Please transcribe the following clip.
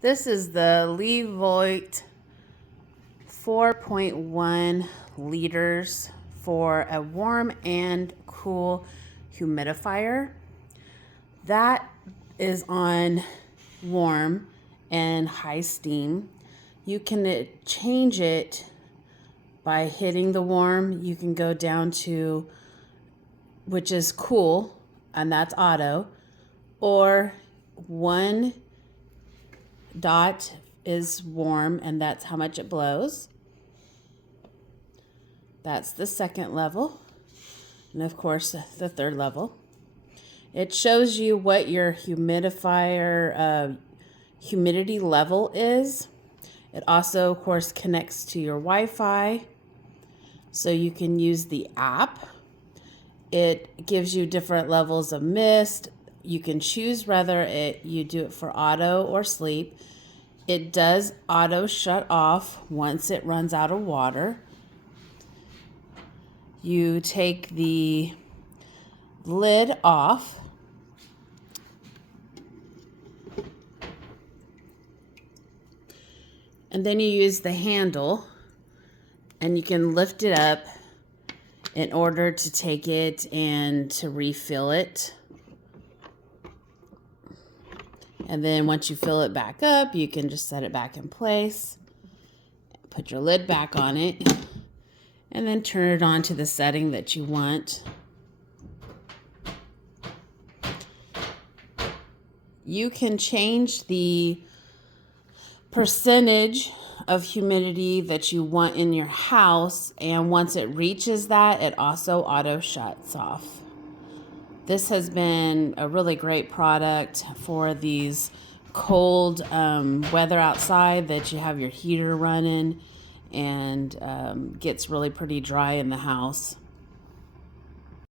This is the Levoit 4.1 liters for a warm and cool humidifier. That is on warm and high steam. You can change it by hitting the warm. You can go down to, which is cool, and that's auto, or one dot is warm, and that's how much it blows. That's the second level, and of course the third level. It shows you what your humidifier humidity level is. It also, of course, connects to your Wi-Fi, so you can use the app. It gives you different levels of mist. You can choose whether you do it for auto or sleep. It does auto shut off once it runs out of water. You take the lid off, and then you use the handle, and you can lift it up in order to take it and to refill it. And then once you fill it back up, you can just set it back in place, put your lid back on it, and then turn it on to the setting that you want. You can change the percentage of humidity that you want in your house, and once it reaches that, it also auto shuts off. This has been a really great product for these cold weather outside that you have your heater running and gets really pretty dry in the house.